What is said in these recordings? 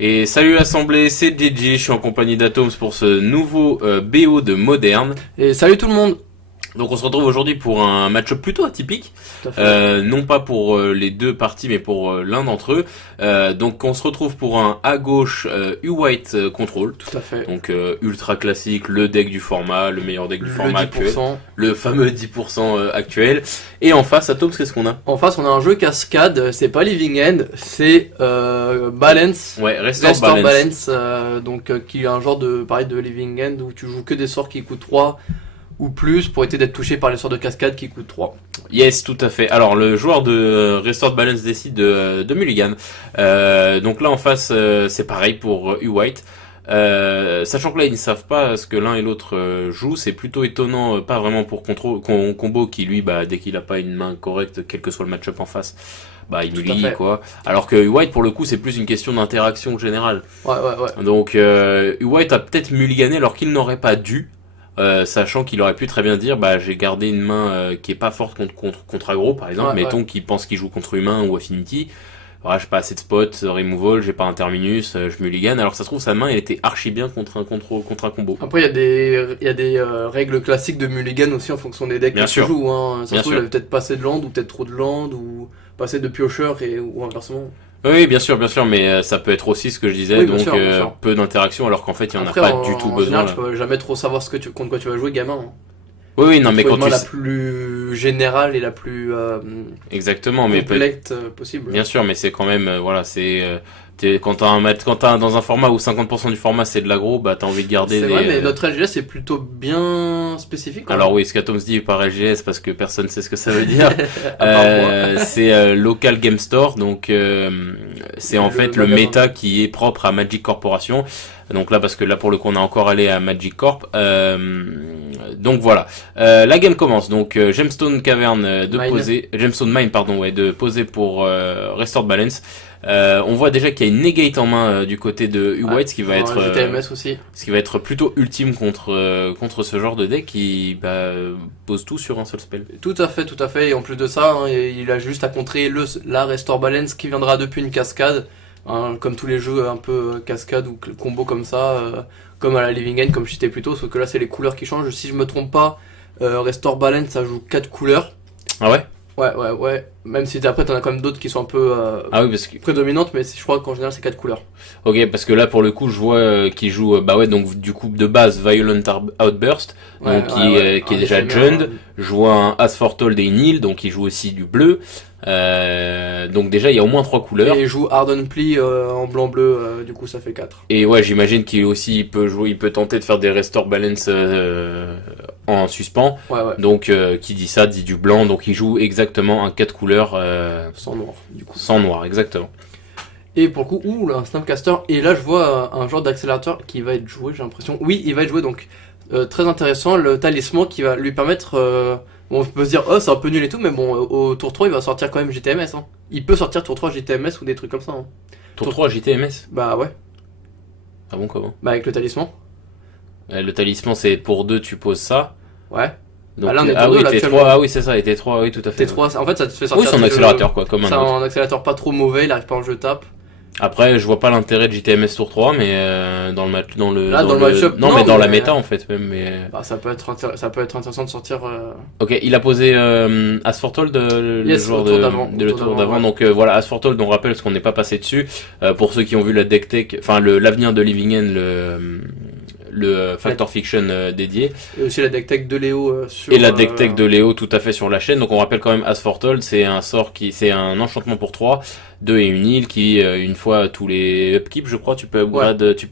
Et salut l'assemblée, c'est DJ, je suis en compagnie d'Atoms pour ce nouveau BO de Moderne. Et salut tout le monde. Donc on se retrouve aujourd'hui pour un match-up plutôt atypique, Tout à fait. non pas pour les deux parties mais pour l'un d'entre eux. Donc on se retrouve pour un à gauche U-White Control. Tout à fait. Donc ultra classique, le deck du format, le meilleur deck du Le format 10%. actuel. Le fameux 10% actuel. Et en face, Atoms, qu'est-ce qu'on a? En face, on a un jeu cascade. C'est pas Living End, c'est Balance. Ouais, Restore Restore Balance. Balance, qui est un genre de pareil de Living End où tu joues que des sorts qui coûtent 3 ou plus pour éviter d'être touché par les sorts de cascade qui coûtent 3. Yes, tout à fait. Alors le joueur de Restored Balance décide de mulligan. Donc là en face c'est pareil pour U-White. Sachant que là ils ne savent pas ce que l'un et l'autre jouent, c'est plutôt étonnant, pas vraiment pour combo qui lui dès qu'il a pas une main correcte, quel que soit le match-up en face, il Tout à mullie fait. quoi. Alors que U-White pour le coup c'est plus une question d'interaction générale. Ouais. Donc U-White a peut-être mulligané alors qu'il n'aurait pas dû. Sachant qu'il aurait pu très bien dire j'ai gardé une main qui est pas forte contre aggro par exemple, mettons qu'il pense qu'il joue contre humain ou affinity, j'ai pas assez de spot, removal, j'ai pas un terminus, je mulligan, alors que ça se trouve sa main elle était archi bien contre un combo. Après, il y a des règles classiques de mulligan aussi en fonction des decks Bien que sûr. tu joues. Hein. Ça Bien se trouve, sûr. il avait peut-être pas assez de land ou peut-être trop de land ou pas assez de piocheur ou inversement. Oui bien sûr, mais ça peut être aussi ce que je disais, Oui, bien donc sûr, bien sûr. peu d'interaction alors qu'en fait il y en Après, a pas du tout en besoin général, là. tu peux jamais trop savoir contre quoi tu vas jouer, gamin. Hein. Oui non mais Faut quand une main tu la plus générale et la plus exactement mais complète possible. bien sûr, mais c'est quand même, quand t'as dans un format où 50% du format c'est de l'aggro, t'as envie de garder C'est des... vrai, mais notre LGS est plutôt bien spécifique. Hein. Alors oui, ce qu'Atoms dit par LGS, parce que personne sait ce que ça veut dire, À part moi. c'est Local Game Store, donc c'est en Le fait le magasin. méta qui est propre à Magic Corporation. Donc là, parce que là pour le coup on a encore allé à Magic Corp. Donc voilà, la game commence. Donc Gemstone Cavern Gemstone Mine de poser pour Restored Balance. On voit déjà qu'il y a une negate en main du côté de U-White, ce qui va être GTMS aussi. ce qui va être plutôt ultime contre ce genre de deck qui pose tout sur un seul spell. Tout à fait. Et en plus de ça, hein, il a juste à contrer la Restore Balance qui viendra depuis une cascade. Hein, comme tous les jeux un peu cascade ou combo comme ça, comme à la Living End, comme je citais plus tôt, sauf que là c'est les couleurs qui changent. Si je me trompe pas, Restore Balance ça joue 4 couleurs. Ah ouais? Ouais. Même si après t'en as quand même d'autres qui sont un peu Ah oui, parce que... prédominantes, mais je crois qu'en général c'est 4 couleurs. Ok, parce que là pour le coup je vois qu'il joue donc du coup de base Violent Outburst, donc qui est déjà Jund, joue un Asphalthold et Nil, donc il joue aussi du bleu. Donc déjà il y a au moins 3 couleurs. Et il joue Harden Pli en blanc-bleu, du coup ça fait 4. Et ouais, j'imagine qu'il aussi il peut tenter de faire des Restore Balance en suspens. Ouais. Donc qui dit ça dit du blanc, donc il joue exactement un 4 couleurs Sans noir, du coup. sans noir, exactement. Et pour le coup, là, un Snapcaster. Et là, je vois un genre d'accélérateur qui va être joué, j'ai l'impression. Oui, il va être joué, donc très intéressant. Le talisman qui va lui permettre. Bon, on peut se dire, oh, c'est un peu nul et tout, mais bon, au tour 3, il va sortir quand même GTMS. Hein. Il peut sortir tour 3 GTMS ou des trucs comme ça. Hein. Tour 3 JTMS. Bah ouais, Ah bon, comment? avec le talisman. Le talisman c'est pour 2 tu poses ça. Ouais. Donc, Là, on est ah tour oui, deux, là, T3, actuellement. ah oui c'est ça, et T3, oui tout à fait. T3, en fait, ça te fait Oui, sortir. c'est un accélérateur quoi, comme C'est un autre. un accélérateur pas trop mauvais, il arrive pas en jeu tape. Après, je vois pas l'intérêt de JTMS tour 3, mais dans le match, dans le match-up, non, non, mais dans la mais- méta en fait même. Mais Bah, ça peut être intéressant de sortir. ok, il a posé Asphalthold, le Yes, joueur au tour d'avant, le au tour tour d'avant. d'avant, Donc voilà, Asphalthold, on rappelle parce qu'on n'est pas passé dessus. Pour ceux qui ont vu la deck tech, enfin l'avenir de Living End, le Factor Fiction dédié. Et aussi la deck tech de Léo sur. Et la deck tech de Léo tout à fait sur la chaîne. Donc on rappelle quand même Asphalthold, c'est un enchantement pour 3, 2 et une île qui une fois tous les upkeep, je crois, tu peux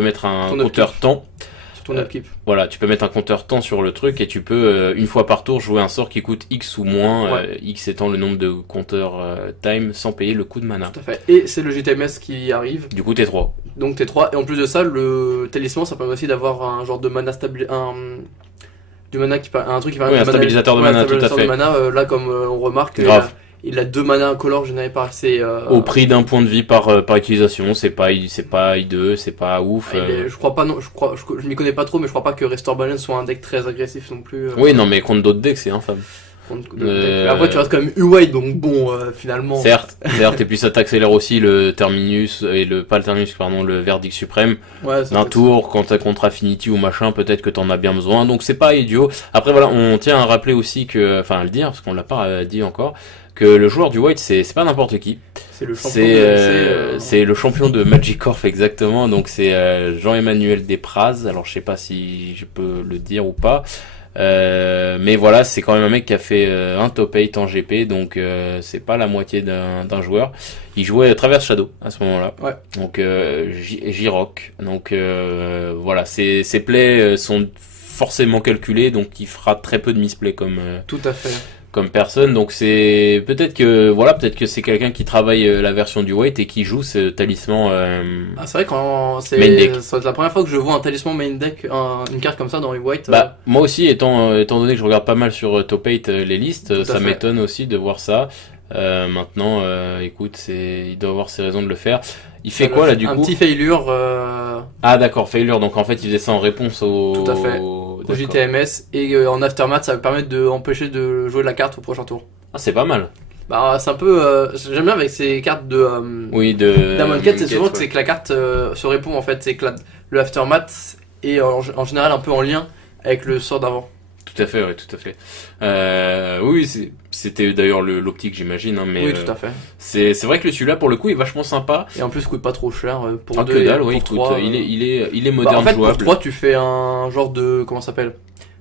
mettre un Ton compteur temps. Sur ton upkeep. Voilà, tu peux mettre un compteur temps sur le truc et tu peux une fois par tour jouer un sort qui coûte X ou moins, X étant le nombre de compteurs time sans payer le coût de mana. Tout à fait. Et c'est le GTMS qui arrive. Du coup, t'es 3. Donc T3. Et en plus de ça, le talisman, ça permet aussi d'avoir un genre de mana du mana un truc qui permet Oui, un stabilisateur de mana, tout à stabilisateur fait. de mana, là, comme on remarque, Grave. il a 2 mana incolores générés par ses. Au prix d'un point de vie par utilisation, c'est pas I2, c'est pas ouf. Je crois pas, non, je m'y connais pas trop, mais je crois pas que Restore Balance soit un deck très agressif non plus. Oui, non, mais contre d'autres decks, c'est infâme. Après, tu restes quand même U-White, donc bon, finalement. Certes, et puis ça t'accélère aussi le terminus, et pas le terminus, pardon, le verdict suprême. Ouais, D'un tour, quand t'as contre Affinity ou machin, peut-être que t'en as bien besoin, donc c'est pas idiot. Après voilà, on tient à rappeler aussi que, enfin à le dire, parce qu'on l'a pas dit encore, que le joueur du White, c'est pas n'importe qui. C'est le champion de c'est le champion de Magic Corp, exactement, donc c'est Jean-Emmanuel Despraz, alors je sais pas si je peux le dire ou pas. Mais voilà, c'est quand même un mec qui a fait un top 8 en GP, donc c'est pas la moitié d'un joueur. Il jouait Traverse Shadow à ce moment-là, Ouais. donc J-Rock. Donc voilà, ses plays sont forcément calculés, donc il fera très peu de misplays Tout à fait. comme personne. Donc c'est peut-être que c'est quelqu'un qui travaille la version du White et qui joue ce talisman. Ah, c'est vrai quand Main deck. c'est la première fois que je vois un talisman main deck, une carte comme ça dans U-White. Bah, moi aussi, étant donné que je regarde pas mal sur Top 8 les listes, Tout à ça fait. m'étonne aussi de voir ça. Maintenant, écoute, il doit avoir ses raisons de le faire. Il fait quoi là du un coup? petit failure Ah d'accord, failure. Donc en fait, il faisait ça en réponse au. Tout à fait. D'accord. au JTMS et en aftermath ça va permettre d'empêcher de jouer la carte au prochain tour. Ah, c'est pas mal. Bah c'est un peu j'aime bien avec ces cartes de Oui, de. d'Amonkhet, c'est souvent ouais. que c'est que la carte se répond en fait, c'est que le aftermath est en général un peu en lien avec le sort d'avant. Tout à fait, oui, tout à fait. Oui, c'était d'ailleurs l'optique, j'imagine. Hein, mais Oui, tout à fait. c'est vrai que celui-là, pour le coup, est vachement sympa. Et en plus, il coûte pas trop cher pour Ah, 2 que et dalle, pour oui, écoute, 3. il est moderne, En fait, jouable. pour 3, tu fais un genre de. Comment ça s'appelle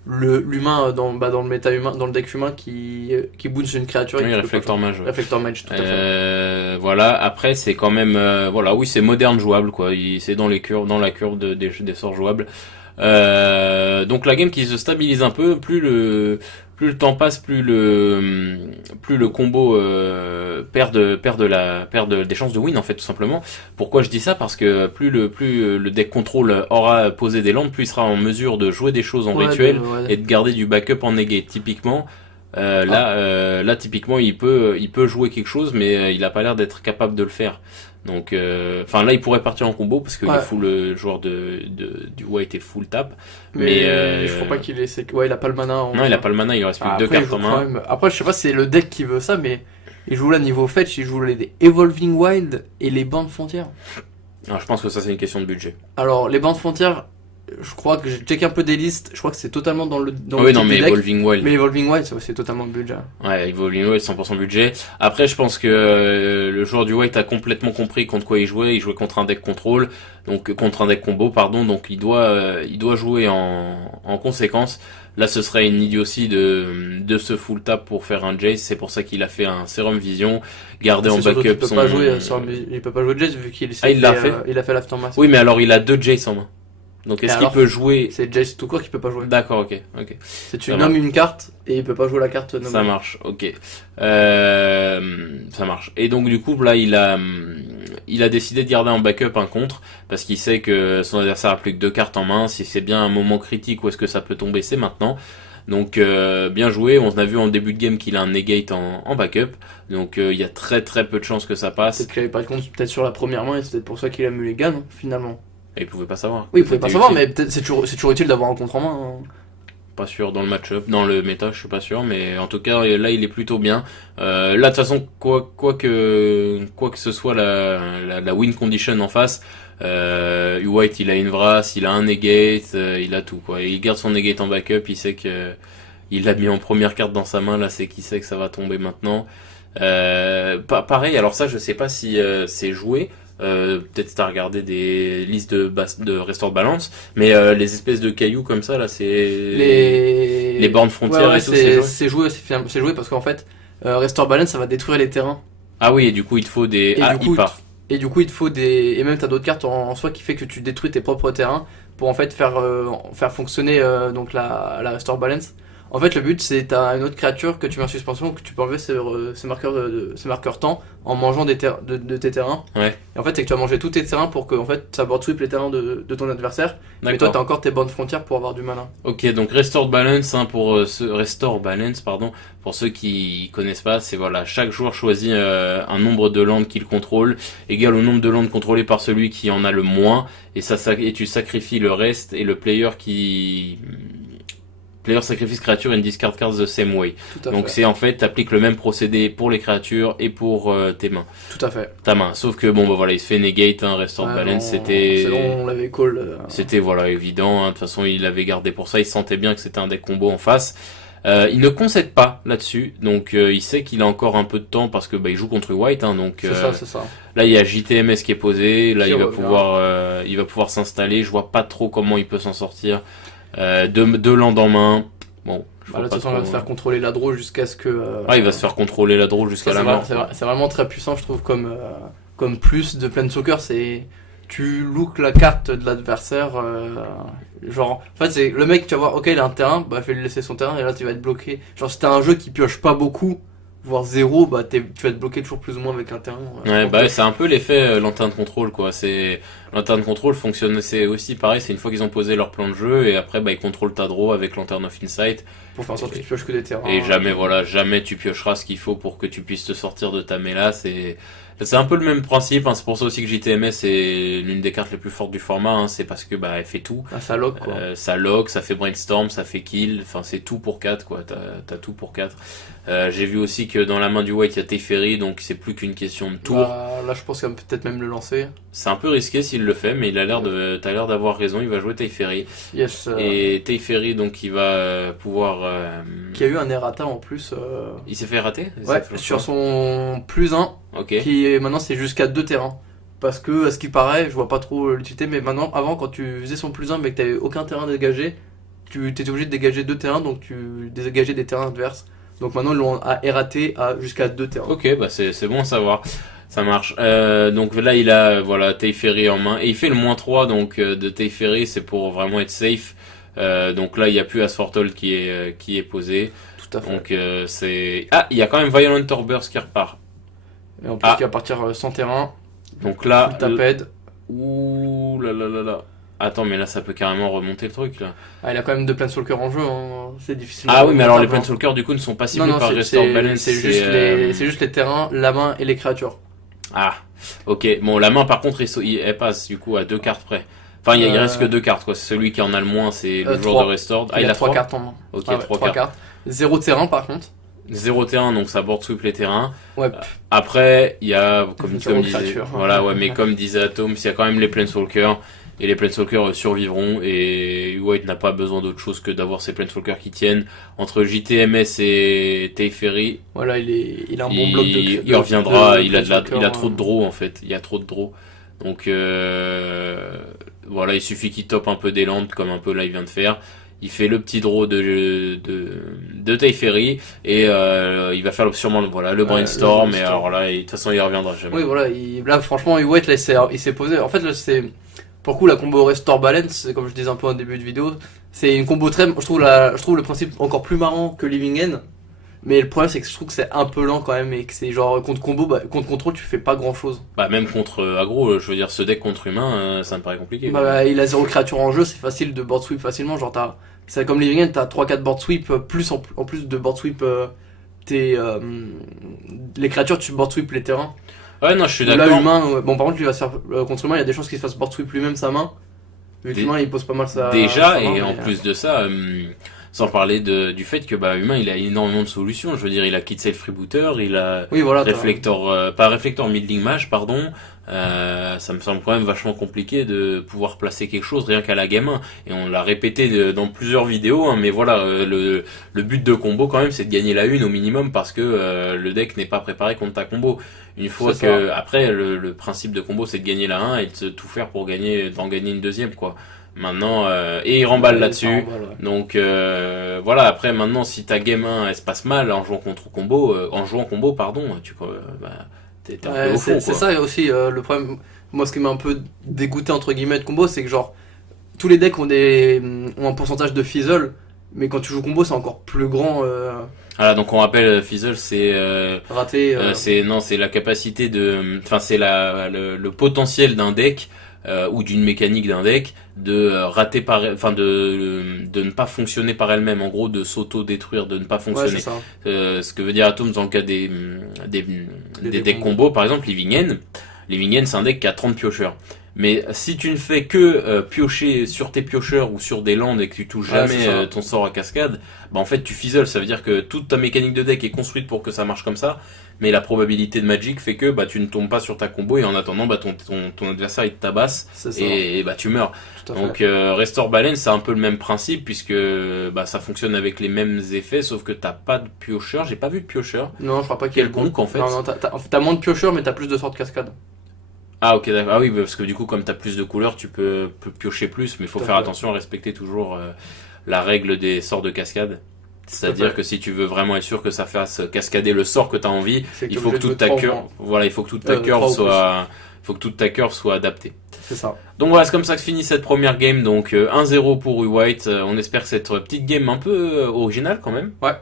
l'humain dans le méta humain, dans le deck humain qui booste une créature. Oui, réflecteur mage. Ouais. Réflecteur mage, tout à fait. Voilà, après, c'est quand même. Voilà, oui, c'est moderne jouable, quoi. C'est dans la curve des sorts jouables. Donc la game qui se stabilise un peu, plus le temps passe, plus le combo perd des chances de win en fait, tout simplement. Pourquoi je dis ça? Parce que plus le deck contrôle aura posé des landes, plus il sera en mesure de jouer des choses en rituel et de garder du backup en negate. Typiquement là typiquement il peut jouer quelque chose, mais il a pas l'air d'être capable de le faire. Donc enfin là il pourrait partir en combo parce qu'il est full, le joueur du White est full tap, mais je crois pas qu'il ait il a pas le mana non, il a pas le mana, il reste plus que 2 cartes en main. Après je sais pas si c'est le deck qui veut ça, mais il joue là niveau fetch, il joue les Evolving Wild et les bandes frontières. Alors, je pense que ça c'est une question de budget. Alors les bandes frontières, je crois que j'ai checké un peu des listes, je crois que c'est totalement dans le oui, non, mais Evolving Wild. Mais Evolving Wild, c'est totalement le budget. Ouais, Evolving Wild, 100% budget. Après, je pense que le joueur du White a complètement compris contre quoi il jouait. Il jouait contre un deck contrôle, donc contre un deck combo, pardon. Donc il doit jouer en conséquence. Là, ce serait une idiotie de se full tap pour faire un Jace. C'est pour ça qu'il a fait un Serum Vision, garder en backup il peut pas jouer Jace vu qu'il il l'a fait. Il a fait l'aftermath. Oui, mais alors il a 2 Jace en main. Donc est-ce qu'il peut jouer? C'est Jace tout court qui peut pas jouer. D'accord, ok. C'est tu nommes une carte et il peut pas jouer la carte nommée. Ça marche, ok. Ça marche. Et donc du coup là il a décidé de garder en backup un contre parce qu'il sait que son adversaire a plus que 2 cartes en main. Si c'est bien un moment critique où est-ce que ça peut tomber, c'est maintenant. Donc bien joué. On a vu en début de game qu'il a un negate en backup. Donc il y a très très peu de chances que ça passe. Peut-être qu'il avait pas de compte peut-être sur la première main et c'est peut-être pour ça qu'il a mulligan finalement. Et il pouvait pas savoir. Oui, il pouvait pas savoir, mais peut-être c'est toujours utile d'avoir un contre en main. Hein. Pas sûr dans le match-up, dans le méta, je suis pas sûr, mais en tout cas là il est plutôt bien. Là de toute façon quoi que ce soit la win condition en face, White il a une Vras, il a un negate, il a tout quoi. Et il garde son negate en backup, il sait que il l'a mis en première carte dans sa main, là c'est qu'il sait que ça va tomber maintenant. Pareil, alors ça je sais pas si c'est joué. Peut-être t'as regardé des listes de Restore Balance, mais les espèces de cailloux comme ça là, c'est les bornes frontières et tout, c'est joué parce qu'en fait Restore Balance ça va détruire les terrains. Ah oui, et du coup il te faut des et du coup il te faut des et même t'as d'autres cartes en soi qui fait que tu détruis tes propres terrains pour en fait faire fonctionner donc la Restore Balance. En fait, le but, c'est t'as une autre créature que tu mets en suspension, que tu peux enlever ses marqueurs temps en mangeant de tes terrains. Ouais. Et en fait, c'est que tu vas manger tous tes terrains pour que en fait, ça board sweep les terrains de ton adversaire. Mais toi, t'as encore tes bornes frontières pour avoir du mana. Ok, donc Restore Balance, Restore Balance, pardon, pour ceux qui connaissent pas, c'est voilà, chaque joueur choisit un nombre de landes qu'il contrôle, égal au nombre de landes contrôlées par celui qui en a le moins, et tu sacrifies le reste, et le player qui Player sacrifice creature and discard cards the same way. Tout à Donc fait. c'est en fait, t'appliques le même procédé pour les créatures et pour tes mains. Tout à fait. Ta main. Sauf que bon, bah voilà, il se fait negate, hein, Restored Ouais, Balance, c'est bon, on l'avait call. c'était voilà évident. Hein. De toute façon, il l'avait gardé pour ça. Il sentait bien que c'était un deck combo en face. Il ne concède pas là-dessus, donc il sait qu'il a encore un peu de temps parce que bah, il joue contre White, hein, donc C'est ça. là il y a JTMS qui est posé, là Qui revient. il va pouvoir s'installer. Je vois pas trop comment il peut s'en sortir. Deux landes en main, bon. Je vois Bah, là, de pas toute façon, il va trop, se faire contrôler la draw jusqu'à ce que. il va se faire contrôler la draw jusqu'à la mort. C'est vraiment très puissant, je trouve, comme plus de Planeswalker. C'est. Tu look la carte de l'adversaire. Genre, en fait, c'est le mec, tu vas voir, ok, il a un terrain, bah, fais lui laisser son terrain et là, tu vas être bloqué. Genre, si t'as un jeu qui pioche pas beaucoup, voire zéro, bah, tu vas être bloqué toujours plus ou moins avec un terrain. Ouais, Donc, bah c'est un peu l'effet lanterne contrôle quoi. C'est lanterne contrôle fonctionne, c'est aussi pareil. C'est une fois qu'ils ont posé leur plan de jeu et après bah ils contrôlent ta draw avec Lantern of Insight. pour faire en sorte que tu pioches que des terrains. Et jamais voilà, jamais tu piocheras ce qu'il faut pour que tu puisses te sortir de ta méla. C'est un peu le même principe. Hein. C'est pour ça aussi que JTMS est l'une des cartes les plus fortes du format. Hein. C'est parce que bah elle fait tout. Ah, ça lock, quoi. Ça lock, ça fait brainstorm, ça fait kill. Enfin c'est tout pour 4 quoi. T'as tout pour 4. J'ai vu aussi que dans la main du White il y a Teferi, donc c'est plus qu'une question de tour. Bah, là, je pense qu'il va peut-être même le lancer. C'est un peu risqué s'il le fait, mais t'as l'air d'avoir raison. Il va jouer Teferi. Yes. Et Teferi donc il va pouvoir. Qui a eu un errata en plus. Il s'est fait rater. Ouais, sur son plus 1, Ok. qui est maintenant c'est jusqu'à 2 terrains. Parce que, à ce qui paraît, je vois pas trop l'utilité, mais maintenant, avant, quand tu faisais son plus 1 mais que t'avais aucun terrain dégagé, tu étais obligé de dégager 2 terrains, donc tu dégageais des terrains adverses. Donc maintenant, ils l'ont erraté à jusqu'à 2 terrains. Ok, bah c'est bon à savoir. Ça marche. Donc là, il a voilà Teferi en main. Et il fait le -3 donc de Teferi, c'est pour vraiment être safe. Donc là, il n'y a plus Asphaltol qui est posé. Tout à fait. Donc c'est... Ah, il y a quand même Violent Burst qui repart. Et en plus, qui va partir sans terrain, Donc là... full taped. Ouh là là là là. Attends, mais là, ça peut carrément remonter le truc, là. Ah, il a quand même 2 Planeswalker en jeu, hein. C'est difficile. Ah oui, mais alors les remontable, hein. Planeswalkers, du coup, ne sont pas Non, ciblés non, par Restored Balance. c'est juste les terrains, la main et les créatures. Ah, ok. Bon, la main, par contre, elle passe, du coup, à 2 cartes près. Enfin, il reste que 2 cartes, quoi. C'est celui qui en a le moins, c'est le joueur 3. de Restored. Ah, Il a 3 3 cartes en main. Ok, Ah ouais, 3 cartes. 0 terrain, par contre. 0 terrain, donc ça board sweep les terrains. Ouais. Après, il y a, comme Zéro disait, créature. voilà, ouais, mais comme disait Atom, il y a quand même les Planeswalkers, et les Planeswalkers survivront, et White n'a pas besoin d'autre chose que d'avoir ces Planeswalkers qui tiennent. Entre JTMS et Teferi, Voilà, il a un bon bloc de. il reviendra, il a Planeswalker, trop de draw, en fait, il y a trop de draw. Donc, voilà, il suffit qu'il top un peu des landes, comme un peu là il vient de faire. Il fait le petit draw de Teferi et il va faire sûrement le brainstorm, et alors là, de toute façon, il reviendra jamais. Oui, voilà, là, franchement, White, là, il s'est posé. En fait, là, c'est. Pour le coup, la combo Restore Balance, comme je disais un peu en début de vidéo, c'est une combo très. Je trouve le principe encore plus marrant que Living End. Mais le problème, c'est que je trouve que c'est un peu lent quand même, et que c'est genre contre combo, contre contrôle, tu fais pas grand chose. Bah, même contre aggro, je veux dire, ce deck contre humain, ça me paraît compliqué. Bah, il a 0 créature en jeu, c'est facile de board sweep facilement. Genre, c'est comme Living End, t'as 3-4 board sweep, plus en plus de board sweep, les créatures, tu board sweep les terrains. Ouais, non, je suis Là, d'accord. humain, bon, par contre, lui va se faire contre humain, il y a des chances qu'il se fasse board sweep lui-même sa main. Vu que humain, il pose pas mal sa. Déjà, sa main, et en plus de ça, sans parler du fait que bah humain, il a énormément de solutions. Je veux dire, il a Kit Sail Freebooter, il a Oui, voilà. Réflector, pas Réflector, Middling Mage, pardon. Ça me semble quand même vachement compliqué de pouvoir placer quelque chose rien qu'à la game 1. Et on l'a répété dans plusieurs vidéos, hein, mais voilà, le but de combo quand même, c'est de gagner la une au minimum parce que le deck n'est pas préparé contre ta combo. Une fois que, après, le principe de combo, c'est de gagner la 1 et de tout faire pour d'en gagner une deuxième, quoi. Maintenant, et il remballe là-dessus. Ouais. Donc voilà, après maintenant si ta game 1 elle se passe mal en jouant combo, pardon, t'es un peu au fond, c'est quoi. ça aussi le problème. Moi, ce qui m'a un peu dégoûté entre guillemets de combo, c'est que genre tous les decks ont un pourcentage de fizzle, mais quand tu joues combo, c'est encore plus grand. Voilà, donc on rappelle fizzle, c'est Raté. c'est la capacité de, enfin c'est le potentiel d'un deck. Ou d'une mécanique d'un deck de rater de ne pas fonctionner par elle-même, en gros de s'auto-détruire, de ne pas fonctionner. Ouais, c'est ça. Ce que veut dire Atom dans le cas des decks combo, par exemple Living End c'est un deck qui a 30 piocheurs. Mais si tu ne fais que piocher sur tes piocheurs ou sur des landes et que tu touches Ouais, jamais c'est ça. ton sort à cascade, bah en fait tu fizzles. Ça veut dire que toute ta mécanique de deck est construite pour que ça marche comme ça, mais la probabilité de Magic fait que bah tu ne tombes pas sur ta combo et en attendant bah ton adversaire il te tabasse C'est ça, et bah tu meurs. tout à fait. Donc Restore Balance c'est un peu le même principe puisque bah ça fonctionne avec les mêmes effets sauf que t'as pas de piocheur. J'ai pas vu de piocheur. Non, je crois pas qu'il y ait le Quelconque, en fait. Non, non, t'as moins de piocheurs, mais t'as plus de sorts de cascade. Ah ok d'accord. Ah oui parce que du coup comme t'as plus de couleurs tu peux piocher plus mais il faut Tout à faire fait. attention à respecter toujours la règle des sorts de cascade. C'est-à-dire fait. que si tu veux vraiment être sûr que ça fasse cascader le sort que t'as envie, C'est que il t'es faut que obligé de toute ta jouer curve, trois ou voilà, il faut que toute ta curve trois ou soit, faut que toute ta curve soit adaptée. C'est ça. Donc voilà, c'est comme ça que finit cette première game. Donc 1-0 pour White. On espère que cette petite game un peu originale quand même. Ouais.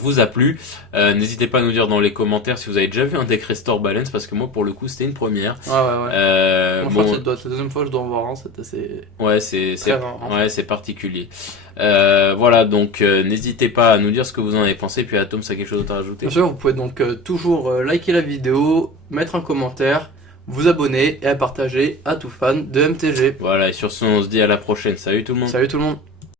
Vous a plu. N'hésitez pas à nous dire dans les commentaires si vous avez déjà vu un deck Restore Balance parce que moi pour le coup c'était une première. Ouais, ouais, ouais. Moi, je crois que Bon, ça doit être la deuxième fois que je dois en voir un, c'est assez ouais, c'est très rare. Hein. ouais, c'est particulier. Voilà, donc n'hésitez pas à nous dire ce que vous en avez pensé. Puis Atom, ça a quelque chose d'autre à rajouter? Bien sûr, vous pouvez donc toujours liker la vidéo, mettre un commentaire, vous abonner et à partager à tout fan de MTG. Voilà, et sur ce, on se dit à la prochaine. Salut tout le monde. Salut tout le monde.